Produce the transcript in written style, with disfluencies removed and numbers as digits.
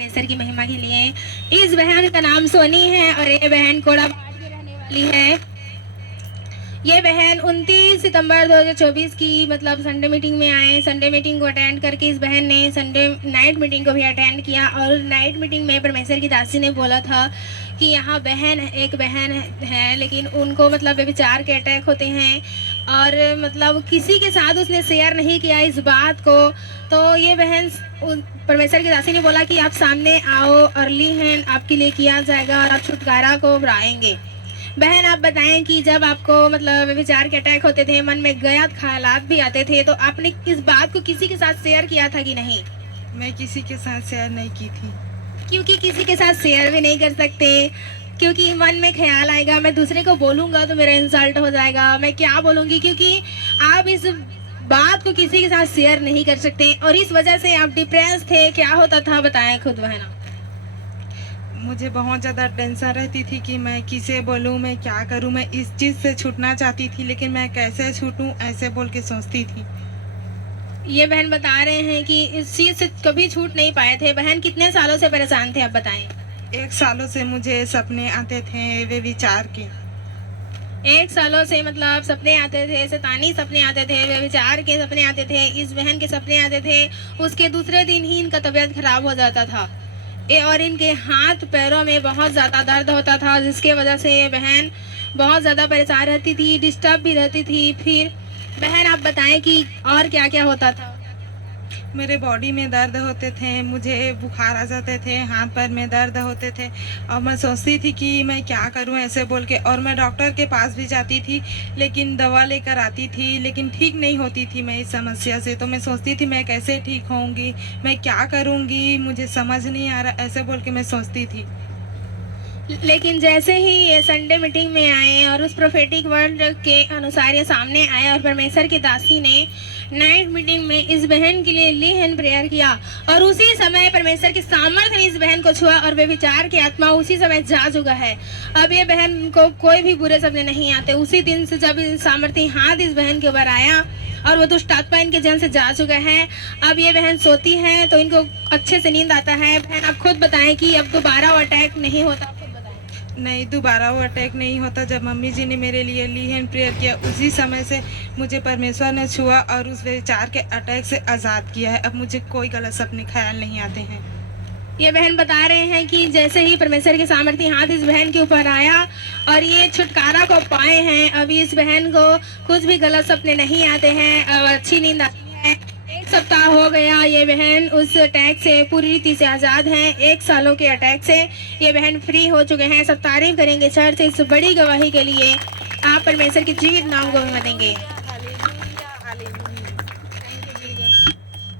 परमेश्वर की महिमा के लिए। इस बहन का नाम सोनी है और ये बहन कोड़ाबाड़ की रहने वाली है। ये बहन 29 सितंबर 2024 की मतलब संडे मीटिंग में आए। संडे मीटिंग को अटेंड करके इस बहन ने संडे नाइट मीटिंग को भी अटेंड किया और नाइट मीटिंग में परमेश्वर की दासी ने बोला था कि यहाँ एक बहन है लेकिन उनको मतलब व्यभिचार के अटैक होते हैं और मतलब किसी के साथ उसने शेयर नहीं किया इस बात को। तो ये बहन परमेश्वर की दासी ने बोला कि आप सामने आओ, अर्ली हैंड आपके लिए किया जाएगा और आप छुटकारा को पाएंगे। बहन आप बताएं कि जब आपको मतलब व्यभिचार के अटैक होते थे, मन में गलत ख्यालात भी आते थे, तो आपने इस बात को किसी के साथ शेयर किया था कि नहीं? मैं किसी के साथ शेयर नहीं की थी। क्योंकि किसी के साथ शेयर भी नहीं कर सकते, क्योंकि मन में ख्याल आएगा मैं दूसरे को बोलूंगा तो मेरा इंसल्ट हो जाएगा, मैं क्या बोलूंगी, क्योंकि आप इस बात को किसी के साथ शेयर नहीं कर सकते और इस वजह से आप डिप्रेस थे। क्या होता था बताएं खुद बहन। मुझे बहुत ज़्यादा टेंशन रहती थी कि मैं किसे बोलूँ, मैं क्या करूँ। मैं इस चीज़ से छूटना चाहती थी लेकिन मैं कैसे छूटूँ ऐसे बोल के सोचती थी। ये बहन बता रहे हैं कि इस चीज से कभी छूट नहीं पाए थे। बहन कितने सालों से परेशान थे आप बताएं? 1 सालों से मुझे सपने आते थे वे विचार के। 1 सालों से मतलब सपने आते थे, शैतानी सपने आते थे, व्यभिचार के सपने आते थे, इस बहन के सपने आते थे। उसके दूसरे दिन ही इनका तबीयत खराब हो जाता था और इनके हाथ पैरों में बहुत ज़्यादा दर्द होता था, जिसके वजह से ये बहन बहुत ज़्यादा परेशान रहती थी, डिस्टर्ब भी रहती थी। फिर बहन आप बताएं कि और क्या क्या होता था? मेरे बॉडी में दर्द होते थे, मुझे बुखार आ जाते थे, हाथ पैर में दर्द होते थे और मैं सोचती थी कि मैं क्या करूं ऐसे बोल के। और मैं डॉक्टर के पास भी जाती थी लेकिन दवा लेकर आती थी लेकिन ठीक नहीं होती थी मैं इस समस्या से। तो मैं सोचती थी मैं कैसे ठीक होऊंगी, मैं क्या करूंगी, मुझे समझ नहीं आ रहा ऐसे बोल के मैं सोचती थी। लेकिन जैसे ही ये संडे मीटिंग में आए और उस प्रोफेटिक वर्ड के अनुसार ये सामने आए और परमेश्वर की दासी ने नाइट मीटिंग में इस बहन के लिए ली हैंड प्रेयर किया और उसी समय परमेश्वर की सामर्थ्य ने इस बहन को छुआ और व्यभिचार की आत्मा उसी समय जा चुका है। अब ये बहन को कोई भी बुरे सपने नहीं आते। उसी दिन से जब सामर्थ्य हाथ इस बहन के ऊपर आया और वो दुष्ट आत्मा इनके जन से जा चुका है। अब ये बहन सोती है तो इनको अच्छे से नींद आता है। बहन आप खुद बताएं कि अब दोबारा वो अटैक नहीं होता? नहीं, दोबारा वो अटैक नहीं होता। जब मम्मी जी ने मेरे लिए ली हैंड प्रेयर किया उसी समय से मुझे परमेश्वर ने छुआ और उस विचार के अटैक से आज़ाद किया है। अब मुझे कोई गलत सपने ख्याल नहीं आते हैं। ये बहन बता रहे हैं कि जैसे ही परमेश्वर के सामर्थ्य हाथ इस बहन के ऊपर आया और ये छुटकारा को पाए हैं, अभी इस बहन को कुछ भी गलत सपने नहीं आते हैं और अच्छी नींद आती है। 1 सप्ताह हो गया ये बहन उस अटैक से पूरी रीति से आज़ाद हैं। 1 सालों के अटैक से ये बहन फ्री हो चुके हैं। सब तारीफ करेंगे चर्च इस बड़ी गवाही के लिए। आप परमेश्वर के जीवित नाम को भी मानेंगे।